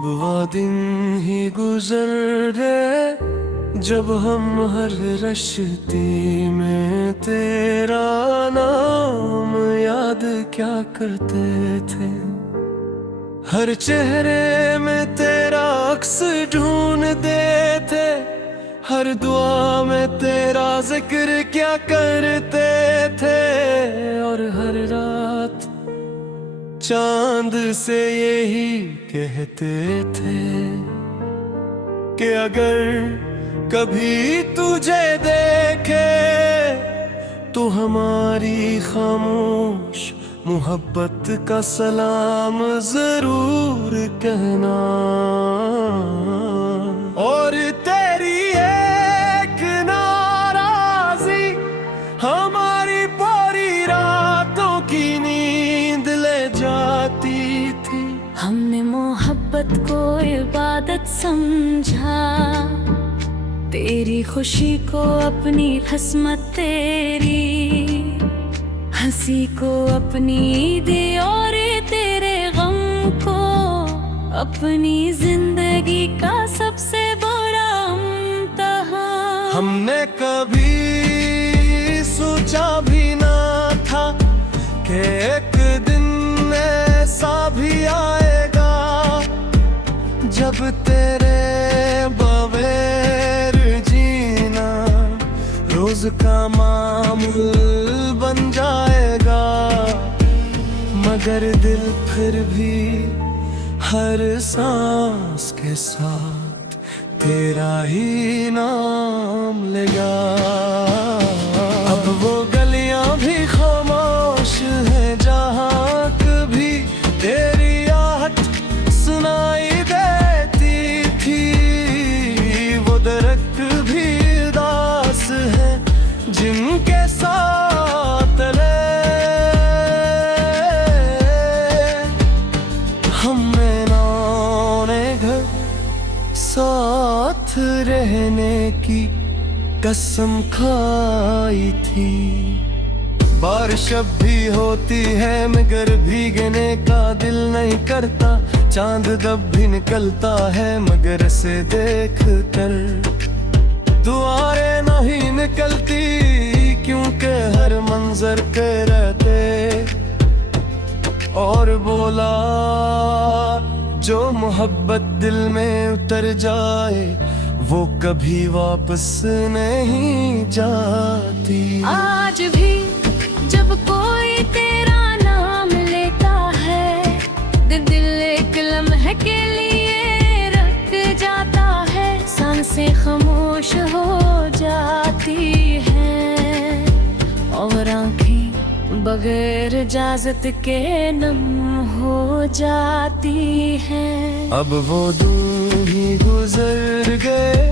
अब वो दिन ही गुजर गए जब हम हर रश्ते में तेरा नाम याद क्या करते थे। हर चेहरे में तेरा अक्स ढूंढते थे, हर दुआ में तेरा जिक्र क्या करते थे। और हर रात चांद से यही कहते थे कि अगर कभी तुझे देखे तो हमारी खामोश मोहब्बत का सलाम जरूर कहना। और तेरी एक नाराजी हमारी पूरी रातों की नींद ले जाती थी। हमने मोहब्बत को इबादत समझा, तेरी खुशी को अपनी किस्मत, तेरी हंसी को अपनी ईद, और तेरे गम को अपनी जिंदगी का सबसे बड़ा इम्तिहान। हमने कभी सोचा भी ना था कि एक दिन ऐसा भी आएगा जब तेरे बगैर जीना रोज का मामूल बन जाएगा। मगर दिल फिर भी हर सांस के साथ तेरा ही नाम लेगा। अब वो गलियां भी खामोश है जहाँ कभी तेरी आहट सुनाई देती थी। वो दरख्त भी उदास है जिनके साथ हमने नौने घर साथ रहने की कसम खाई थी। बारिश अब भी होती है मगर भीगने का दिल नहीं करता। चांद जब भी निकलता है मगर से देख कर दुआएं नहीं निकलती, क्योंकि हर मंजर पे रहते। और बोला जो मोहब्बत दिल में उतर जाए वो कभी वापस नहीं जाती। आज भी जब कोई तेरा नाम लेता है, दिल एक लम्हे के लिए रुक जाता है। सांसें खामोश हो जाती हैं और आँखें बगैर इजाजत के नम हो जाती हैं। अब वो दिन ही गुजर गए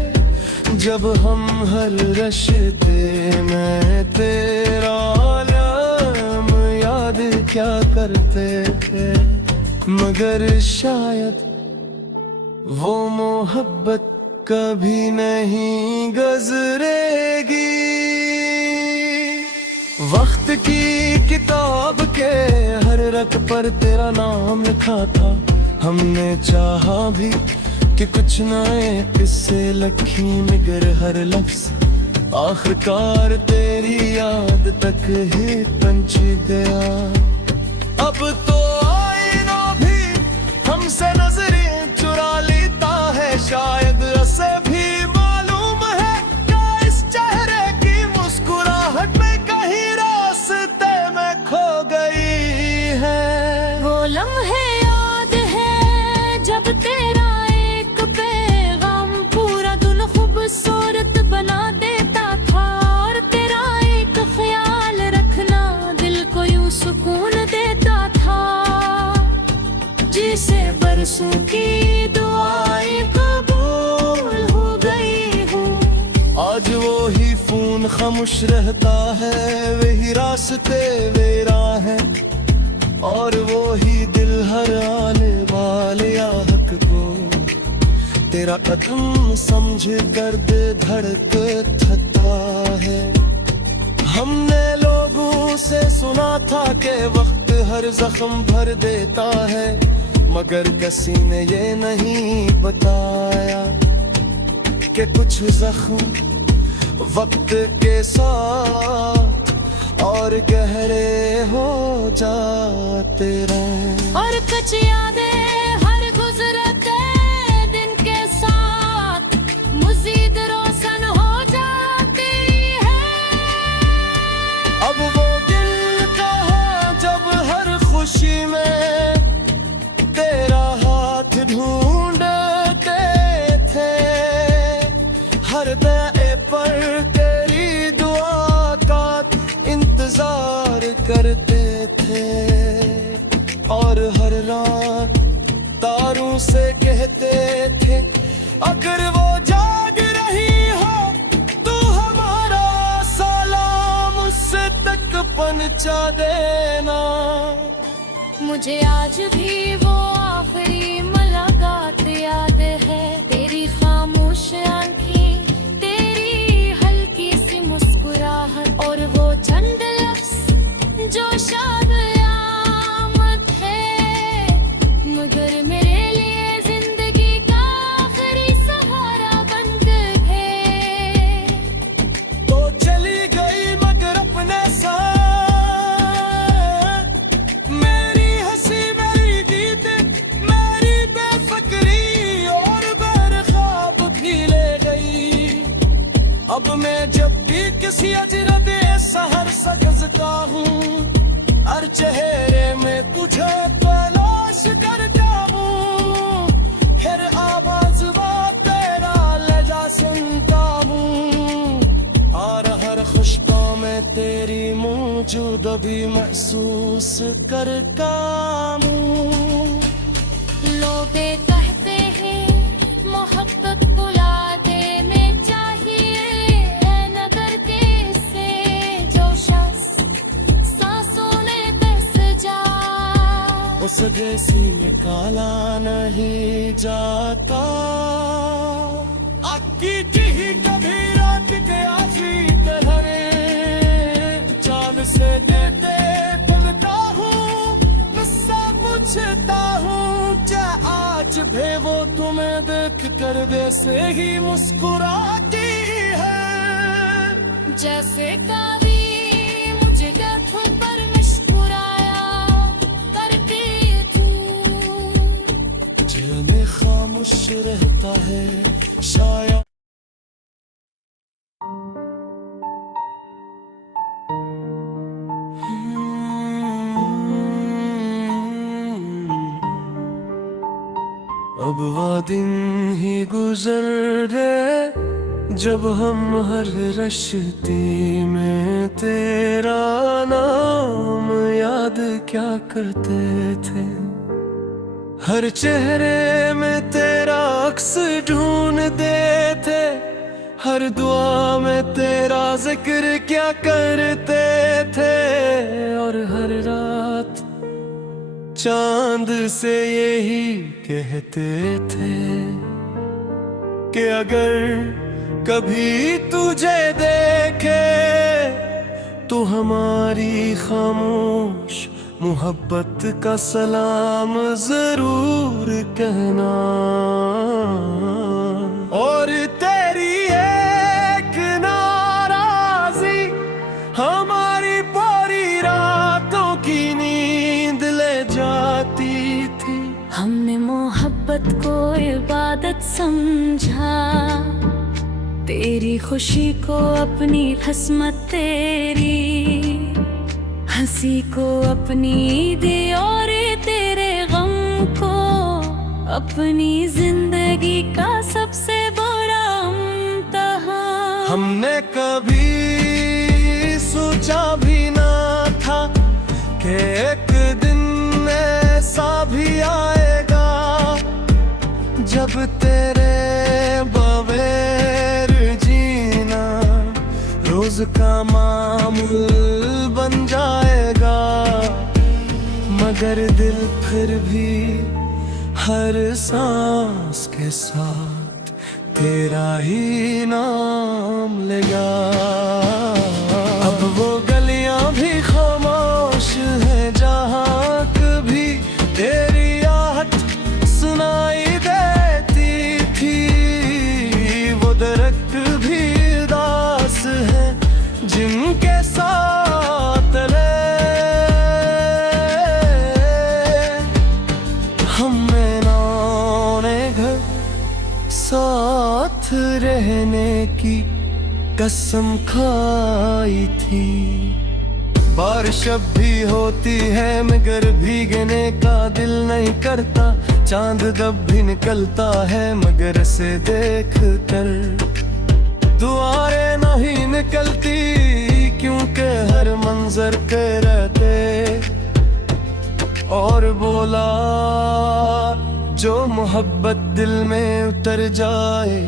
जब हम हर रश्ते में तेरा नाम याद क्या करते थे। मगर शायद वो मोहब्बत कभी नहीं गुजरेगी। वक्त की किताब के हर रक पर तेरा नाम लिखा था। हमने चाहा भी कि कुछ नए किस्से लखी मगर हर लफ्ज आखिरकार तेरी याद तक ही पंच गया। अब तो आईना भी हमसे नजरें चुरा लेता है। शायद उसे भी मालूम है क्या इस चेहरे की मुस्कुराहट में कहीं रास्ते में खो गई है। वो लम्हे याद है जब तेरा एक पैगाम पूरा दिन खूबसूरत बना देता था। और तेरा एक ख्याल रखना दिल को यूं सुकून देता था, जिसे बरसों की दुआएं कबूल हो गई हूँ। आज वो ही खून खामोश रहता है, वही रास्ते वे राहें, और वो ही दिल हर आने वाले आहट को तेरा कदम समझ कर बेधड़क थकता है। हमने लोगों से सुना था कि वक्त हर जख्म भर देता है, मगर किसी ने ये नहीं बताया कि कुछ जख्म वक्त के साथ और गहरे हो जाते रहे। और कुछ यादें हर गुजरते दिन के साथ मज़ीद रोशन हो जाती है। अब वो दिल कहाँ जब हर खुशी में तेरा हाथ ढूंढते थे, हर दाए पर तेरी दुआ का इंतजार करते थे, और हर रात तारों से कहते थे अगर वो जाग रही हो तो हमारा सलाम उससे तक पहुंचा देना। मुझे आज भी वो आखिरी मुलाकात याद है, तेरी खामोश आंखें, तेरी हल्की सी मुस्कुराहट, और वो चंद लफ्ज़ जो शायद आमद है, मगर मेरे लिए जिंदगी का आखिरी सहारा बन गए। तो चली गई मगर अपने साथ मेरी हंसी, मेरी गीत, मेरी बेफिक्री और बेरख्वाब भी ले गई। अब मैं जब भी किसी अजनबी शहर सजता हूँ, हर चेहरे में तुझे तलाश करता हूँ, फिर आवाज वो तेरा लजा सुनता हूँ, और हर खुशबू में तेरी मौजूदगी महसूस करता हूँ। लोग कहते हैं मोहब्बत बुला देने चाहिए, न करके से जो शख्स सांसों में बस जा, उस जैसी निकाला नहीं जाता। अक्की ही कभी रात के आखिरी तरह चांद से देते बनता हूँ, गुस्सा पूछता हूँ क्या आज भी वो तुम्हें देख कर वैसे ही मुस्कुराती है। जैसे कभी मुझे गाँठों पर मुस्कुराया करती तू। दिल में खामोश रहता है शायद। अब वो दिन ही गुजर गए जब हम हर रश्ती में तेरा नाम याद क्या करते थे, हर चेहरे में तेरा अक्स ढूंढते थे, हर दुआ में तेरा जिक्र क्या करते थे, और हर रात चांद से यही कहते थे कि अगर कभी तुझे देखे तो हमारी खामोश मोहब्बत का सलाम जरूर कहना। और तेरी एक नाराजी हमारी पूरी रातों की नींद ले जाती थी। हमने मोहब्बत को इबादत समझा, तेरी खुशी को अपनी खिस्मत, तेरी हंसी को अपनी ईद, और तेरे गम को अपनी जिंदगी का सबसे बड़ा इम्तिहान। हमने कभी सोचा भी ना था कि एक दिन ऐसा भी आएगा जब तेरे बगैर जीना रोज का मामूल बन जाएगा। मगर दिल फिर भी हर सांस के साथ तेरा ही नाम लेगा। अब वो गलियां भी खामोश है जहाँ कभी तेरी आहट रहने की कसम खाई थी। बारिश अब भी होती है मगर भीगने का दिल नहीं करता। चांद जब भी निकलता है मगर से देख कर दुआएं नहीं निकलती, क्योंकि हर मंजर पे रहते। और बोला जो मोहब्बत दिल में उतर जाए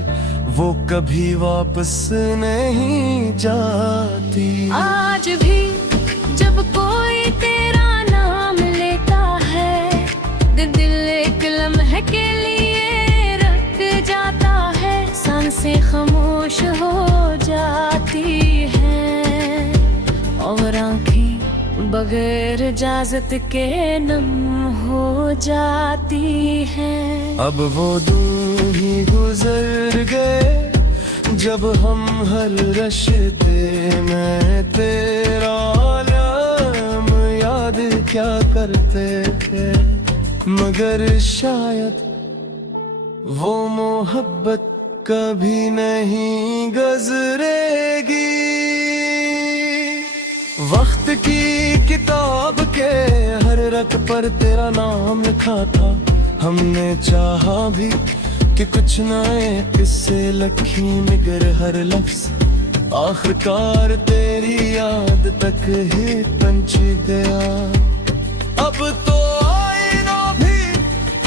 वो कभी वापस नहीं जाती। आज भी जब कोई तेरा नाम लेता है, दिल एक लम्हे के लिए रुक जाता है। सांसें खामोश हो जाती हैं और आँखें बगैर इजाजत के नम हो जाती हैं। अब वो दिन ही गुजर गए जब हम हर रिश्ते में तेरा नाम याद क्या करते थे। मगर शायद वो मोहब्बत कभी नहीं गुजरेगी। वक्त की किताब के हर रक पर तेरा नाम लिखा था। हमने चाहा भी कि कुछ नए किस्से लखी मगर हर लफ्ज आखिरकार तेरी याद तक ही पंच गया। अब तो आईना भी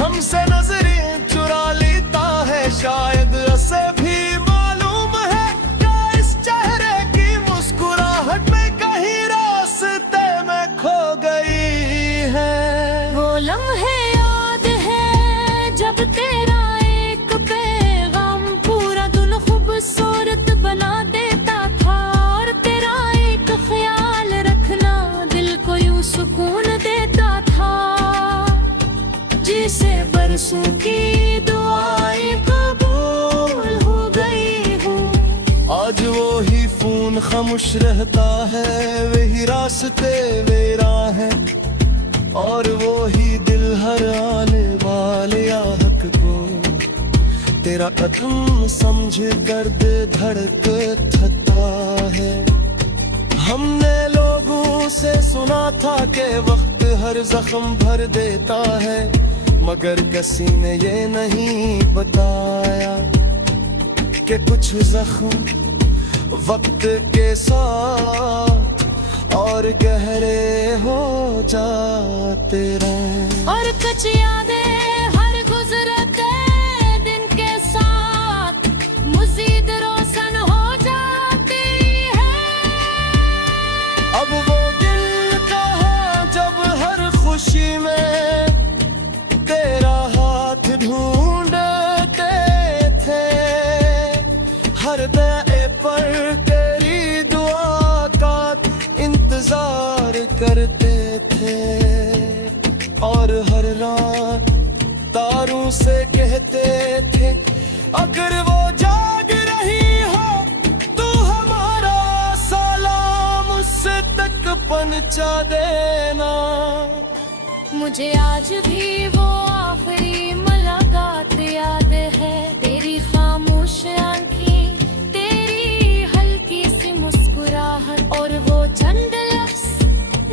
हमसे नजरें चुरा लेता है। शायद उसे भी मालूम है कि इस चेहरे की मुस्कुराहट में कहीं रास्ते में खो गई है। वो लम्हे याद है जब तेरा एक पैगाम पूरा दिन खूबसूरत बना देता था। और तेरा एक ख्याल रखना दिल को यूं सुकून देता था। जिसे बरसों की दुआएं कबूल हो गई हूँ। आज वो ही खून खामोश रहता है, वही रास्ते वेरा है। और वो ही दिल हर आने वाले आहक को तेरा कदम समझ कर दे धड़कता है। हमने लोगों से सुना था कि वक्त हर जख्म भर देता है, मगर किसी ने ये नहीं बताया कि कुछ जख्म वक्त के साथ और गहरे हो जाते रहे। और कुछ यादें हर गुजरते दिन के साथ मज़ीद रोशन हो जाती है। अब वो दिल कहाँ जब हर खुशी में तेरा हाथ ढूंढते थे। हर दे पर तेरी दुआ का इंतजार करते थे। और हर रात तारों से कहते थे अगर वो जाग रही हो तो हमारा सलाम उससे तक पहुंचा देना। मुझे आज भी वो आखिरी मुलाकात याद है। तेरी खामोश आंखें, तेरी हल्की सी मुस्कुराहट और वो चंद लफ्ज़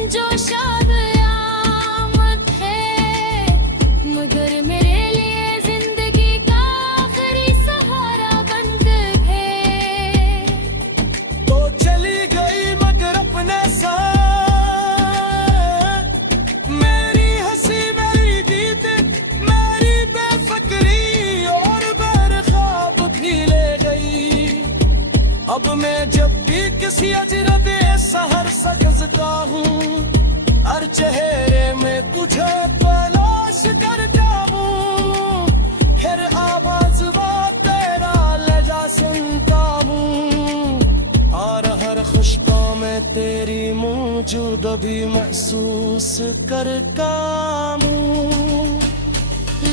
जो शायद आमद है, मगर मेरे लिए जिंदगी का आखिरी सहारा बन गए। तो चली गई मगर अपने साथ मेरी हंसी मेरी गीत मेरी बेफिक्री और बेरख्वाब भी ले गई। अब मैं जब भी किसी अजनबी शहर सजता हूँ, हर चेहरे में तुझे तलाश करता हूँ। फिर आवाज वो तेरा लहजा सुनता हूँ और हर खुशबू में तेरी मौजूदगी महसूस करता हूँ।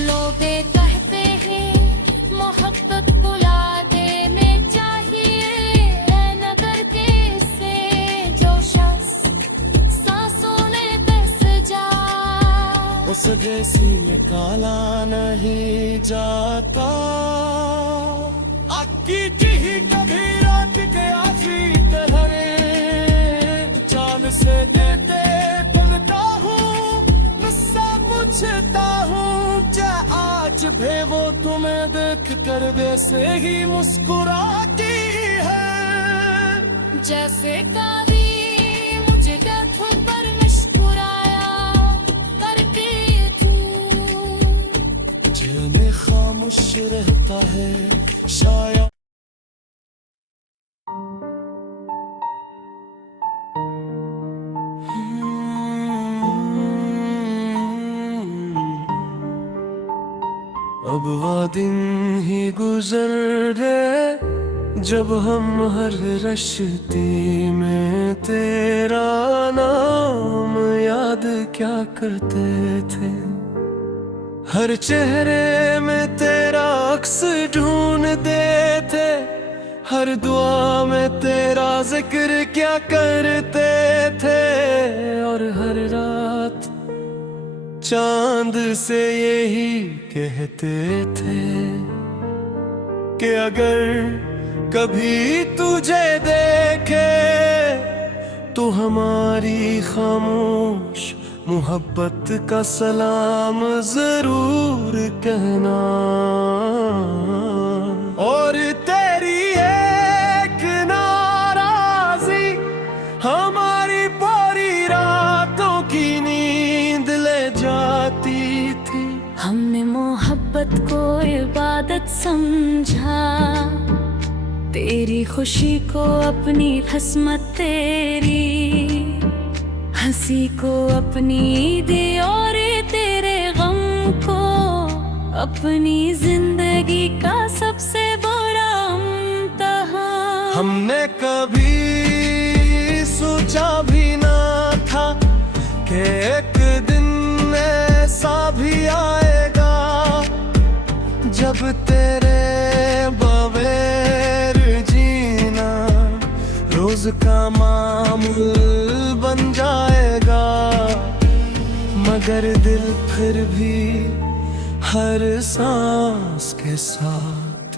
लोग कहते हैं मोहब्बत बुला देने चाहिए, नगर के से जो शख्स सांसों में बस जा उस जैसी निकाला नहीं जाता। की थी कभी रात के आखिरी तरह चांद से देते बनता हूँ मुझसे पूछता हूँ क्या आज भी वो तुम्हें देख कर वैसे ही मुस्कुराती है जैसे कभी मुझे गठों पर मुस्कुराया करती थी। दिल में खामोश रहता है शायद अब वो दिन ही गुजर गए जब हम हर रश्ती में तेरा नाम याद क्या करते थे हर चेहरे में तेरा अक्स ढूंढते थे हर दुआ में तेरा जिक्र क्या करते थे और हर रात चांद से यही कहते थे कि अगर कभी तुझे देखे तो हमारी खामोश मोहब्बत का सलाम जरूर कहना और तेरी एक नाराजी हमारी पूरी रातों की नींद ले जाती थी हमने मोहब्बत को इबादत समझा तेरी खुशी को अपनी हसमत तेरी हंसी को अपनी ईद और तेरे गम को अपनी जिंदगी का सबसे बड़ा इम्तिहान हमने कभी सोचा भी ना था कि एक दिन ऐसा भी आएगा जब तेरे बगैर जीना रोज का मामूल बन जाएगा मगर दिल फिर भी हर सांस के साथ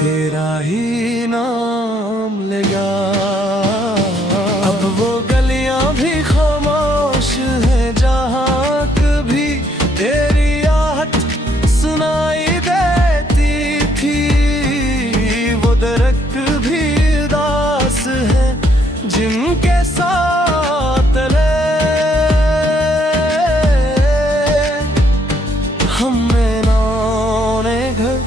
तेरा ही नाम लेगा अब वो गलियां भी खामोश है जहाँ कभी तेरी आहट सुनाई देती थी वो दरख्त भी उदास है जिनके साथ हमने नौने घर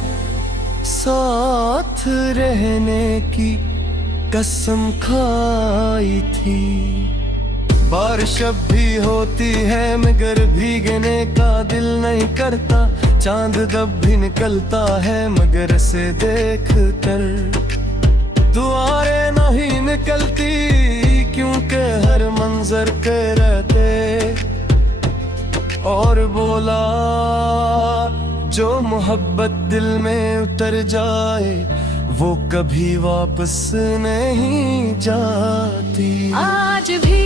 साथ रहने की कसम खाई थी बारिश अब भी होती है मगर भीगने का दिल नहीं करता चांद जब भी निकलता है मगर से देख कर दुआएं नहीं निकलती क्योंकि हर मंजर के रहते और बोला जो मोहब्बत दिल में उतर जाए वो कभी वापस नहीं जाती आज भी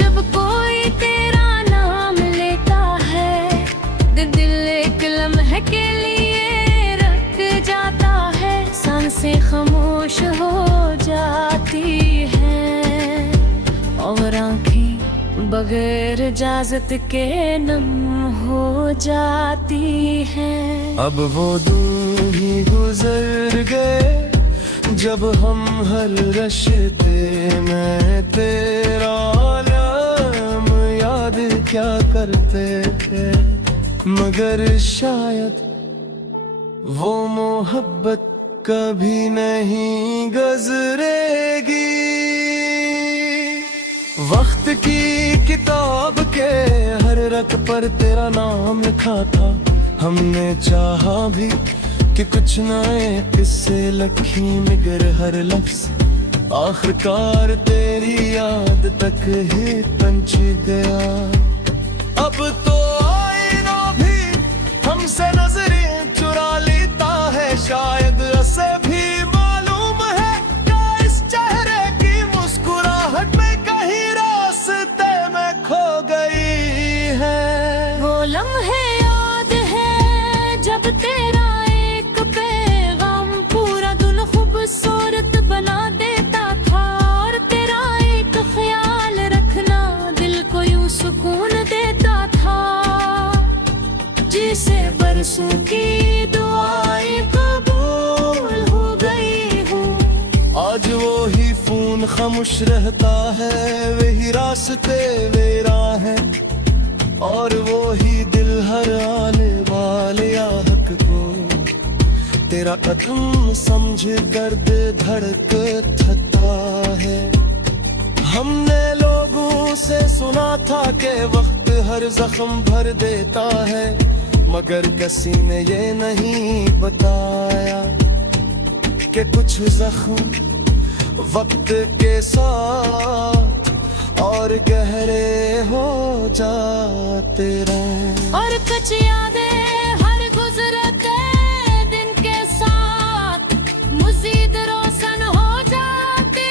जब कोई तेरा नाम लेता है दिल एक लम्हे के लिए रख जाता है सांसें खामोश हो जाती हैं और आँखें बगैर इजाजत के नम हो जाती हैं अब वो दिन ही गुजर गए जब हम हर रिश्ते में तेरा नाम याद क्या करते थे मगर शायद वो मोहब्बत कभी नहीं गुजरेगी वक्त की किताब के हर रक पर तेरा नाम लिखा था हमने चाहा भी कि कुछ नए किस्से लखी मगर हर लफ्ज आखिरकार तेरी याद तक ही पंच गया अब तो आईना भी हमसे नजरें चुरा लेता है शायद उसे भी मालूम है क्या इस चेहरे की मुस्कुराहट में कहीं रास्ते में खो गई है वो लम्हे याद है जब तेरा एक पैगाम पूरा दिन खूब बरसों की दुआएं कबूल हो गई हूँ। आज वो ही फोन खामोश रहता है, वही रास्ते वे राहें, और वो ही दिल हर आने वाले आहट को तेरा कदम समझ कर दे धड़कता है। हमने लोगों से सुना था कि वक्त हर जख्म भर देता है, मगर किसी ने ये नहीं बताया कि कुछ जख्म वक्त के साथ और गहरे हो जाते रहे। और कुछ यादें हर गुजरते दिन के साथ मज़ीद रोशन हो जाती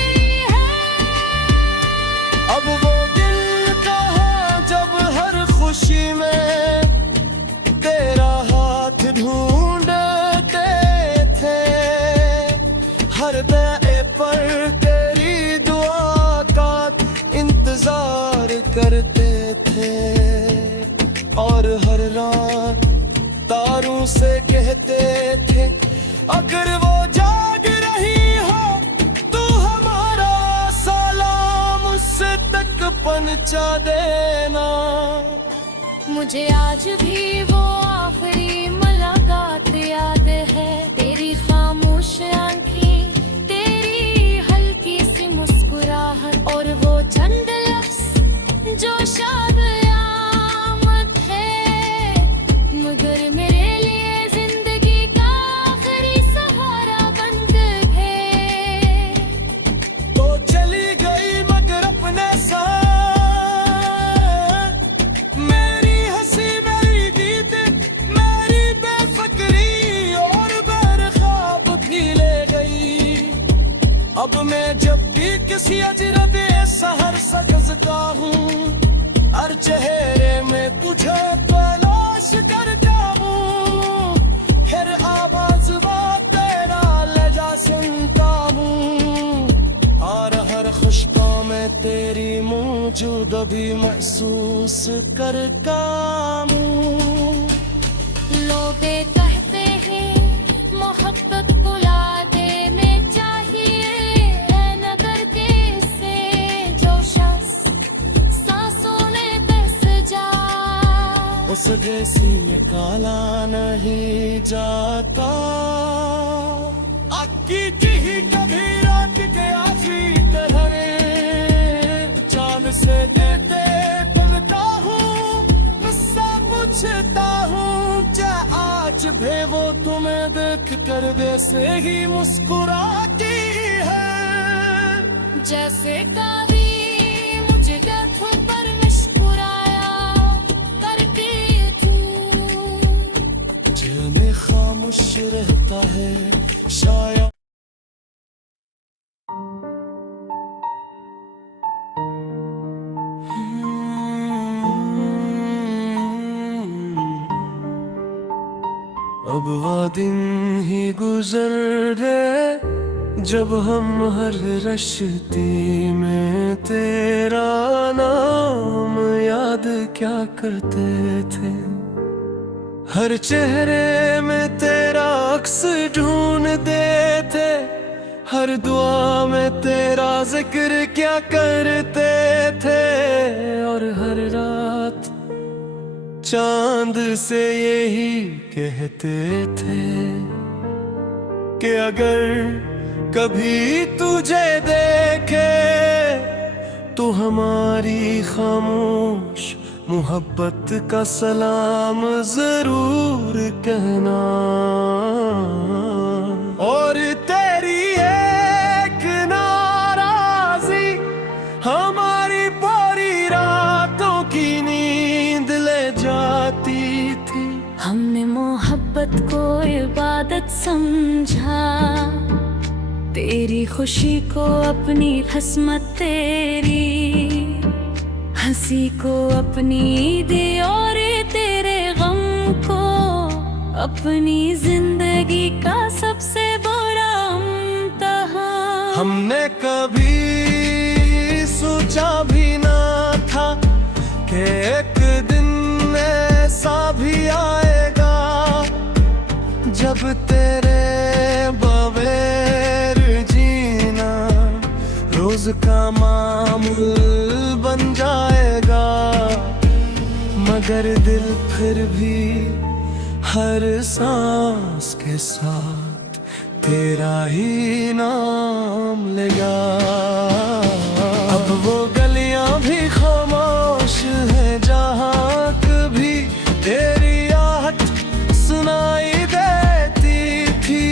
है। अब वो दिल कहाँ जब हर खुशी में तेरा हाथ ढूंढते थे, हर दे पर तेरी दुआ का इंतजार करते थे, और हर रात तारों से कहते थे अगर वो जाग रही हो तो हमारा सलाम उससे तक पहुंचा देना। मुझे आज भी वो आखिरी मुलाकात याद है, तेरी खामोश आंखें, तेरी हल्की सी मुस्कुराहट, और वो चंद लफ्ज़ जो शायद आमद है, मगर मेरे लिए जिंदगी का आखिरी सहारा बन गए। तो चली गई मगर अपने साथ, मेरी हंसी मेरी गीत मेरी बेफिक्री और बेख्वाब भी ले गई। अब मैं जब भी किसी अजनबी शहर सजता हूँ, हर चेहरे में तुझे तलाश करता हूँ, फिर आवाज तेरा लजा सुनता हूँ, और हर खुशबू में तेरी मौजूद भी महसूस करता हूँ। लोग कहते हैं मोहब्बत बुला देने चाहिए, नगर के से जो शख्स सांसों में बस जा, उस देसी में काला नहीं जाता। अक्की ही कभी रात के आखिरी तरह चांद से देते बनता हूँ, मुझसे पूछता हूँ क्या आज भी वो तुम्हें देख कर वैसे ही मुस्कुराती है, जैसे कभी मुझे गांठों पर मुस्कुराया करती तू। दिल में खामोश रहता है शायद। अब वो दिन ही गुजर गए जब हम हर रश्ती में तेरा नाम याद क्या करते थे, हर चेहरे में तेरा अक्स ढूंढते थे, हर दुआ में तेरा जिक्र क्या करते थे, और हर रात चांद से यही कहते थे कि अगर कभी तुझे देखे तो हमारी खामोश मोहब्बत का सलाम जरूर कहना। और तेरी एक नाराजी हमारी पूरी रातों की नींद ले जाती थी। हमने मोहब्बत को इबादत समझा, तेरी खुशी को अपनी खिस्मत, तेरी हंसी को अपनी ईद, और तेरे गम को अपनी जिंदगी का सबसे बड़ा इम्तिहान। हमने कभी सोचा भी ना था कि एक दिन ऐसा भी आएगा जब तेरे बगैर जीना रोज का मामूल बन जाएगा, मगर दिल फिर भी हर सांस के साथ तेरा ही नाम लेगा। अब वो गलियां भी खामोश है जहाँ कभी तेरी आहट सुनाई देती थी,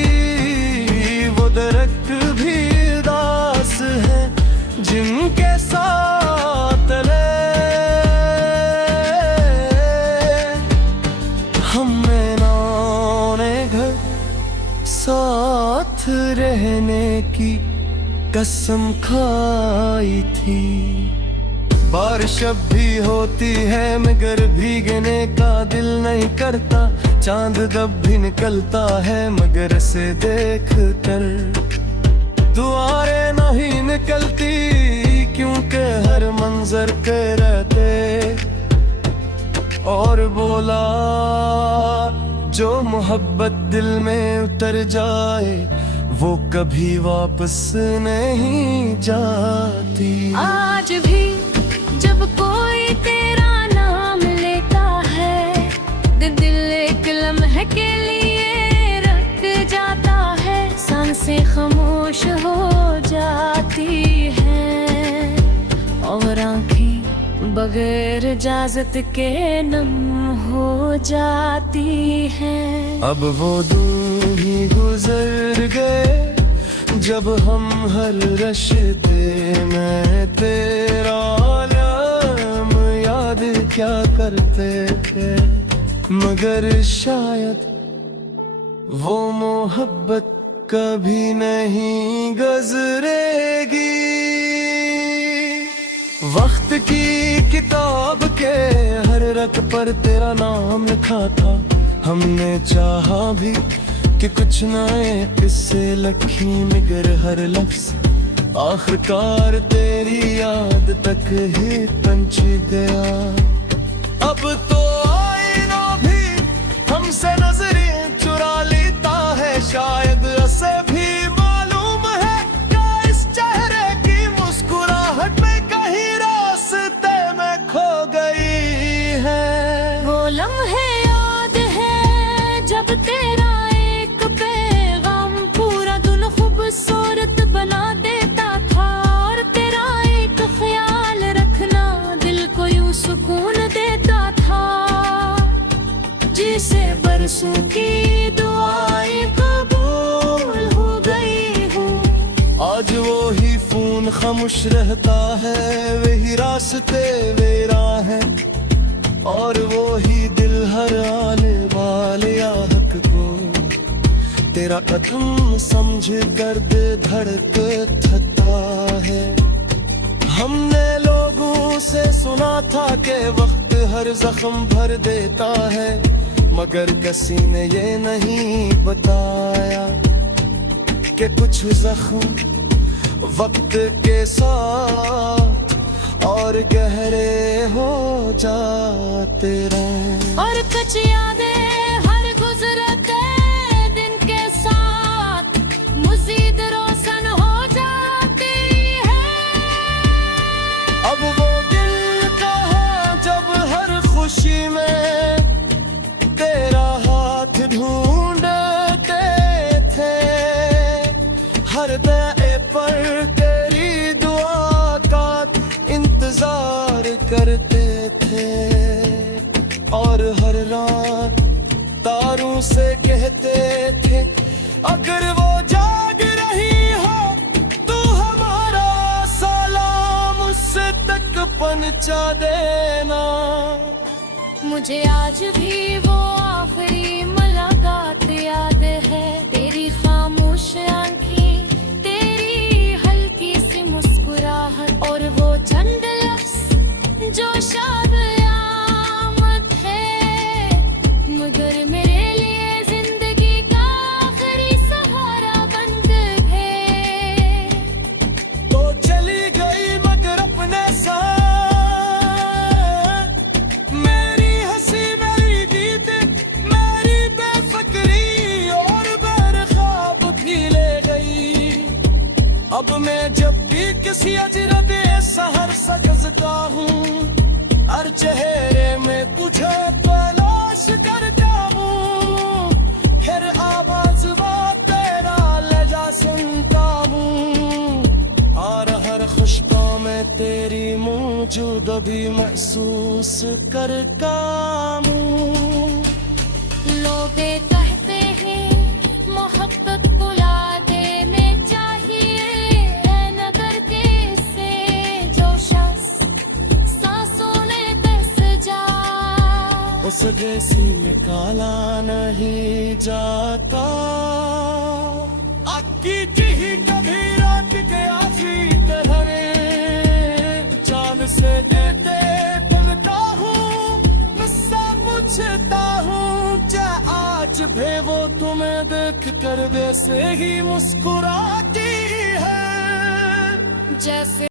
वो दरख्त भी उदास है जिनके साथ हमने नौने घर साथ रहने की कसम खाई थी। बारिश अब भी होती है मगर भीगने का दिल नहीं करता, चांद जब भी निकलता है मगर से देख कर दुआरें नहीं निकलती, क्योंकि हर मंजर के रहते। और बोला जो मोहब्बत दिल में उतर जाए वो कभी वापस नहीं जाती। आज भी जब कोई तेरा नाम लेता है, दिल एक लम्हे के लिए रुक जाता है, सांसें खामोश हो जाती हैं और आँखें बगैर इजाजत के नम हो जाती हैं। अब वो दिन ही गुजर गए जब हम हर रश्ते में तेरा नाम याद क्या करते थे, मगर शायद वो मोहब्बत कभी नहीं गुजरेगी। वक्त की किताब के हर रक पर तेरा नाम लिखा था, हमने चाहा भी कि कुछ नए किस्से लखी, मगर हर लफ्ज आखिरकार तेरी याद तक ही पंच गया। अब तो आईना भी हमसे नजरें चुरा लेता है, शायद उसे भी मालूम है क्या इस चेहरे की मुस्कुराहट में कहीं रास्ते में खो गई है। वो लम्हे याद है जब तेरा एक पैगाम पूरा दिन खूबसूरत बना देता था, और तेरा एक ख्याल रखना दिल को यूं सुकून देता था, जिसे बरसों की दुआएं कबूल हो गई हूँ। आज वो ही फोन खामोश रहता है, वही रास्ते वे राहें, और वो ही दिल हर आने वाले आहट को तेरा कदम समझ कर दे धड़कता है। हमने लोगों से सुना था कि वक्त हर जख्म भर देता है, मगर किसी ने ये नहीं बताया कि कुछ जख्म वक्त के साथ और गहरे हो जाते रहे। और कुछ यादें हर गुजरते दिन के साथ मज़ीद रोशन हो जाती है। अब वो दिल कहाँ जब हर खुशी में तेरा हाथ ढूंढते थे, हर दे पर तेरी दुआ का इंतजार करते थे, और हर रात तारों से कहते थे अगर वो जाग रही हो तो हमारा सलाम उससे तक पहुंचा देना। मुझे आज भी वो आखिरी मुलाकात याद है, तेरी खामोश आंखें, तेरी हल्की सी मुस्कुराहट, और वो चंद लफ्ज जो शायद आमद है, मगर मेरे लिए जिंदगी का आखिरी सहारा बन गए। तो चली गई मगर अपने साथ, मेरी हंसी मेरी गीत मेरी बेफिक्री, अब मैं जब भी किसी अजनबी शहर सजता हूँ, हर चेहरे में तुझे तलाश कर जाऊं, फिर आवाज तेरा लजा सुनता हूँ, और हर खुशबू में तेरी मौजूद भी महसूस करता हूँ। लोग कहते हैं मोहब्बत बुला देने चाहिए, है नगर के से जो शख्स सांसों में बस जा, उस जैसी निकाला नहीं जाता। अक्की ही कभी रात के आखिरी तरह चांद से देते बनता हूँ, मुझसे पूछता हूँ जा आज भी वो तुम्हें देख कर वैसे ही मुस्कुराती है जैसे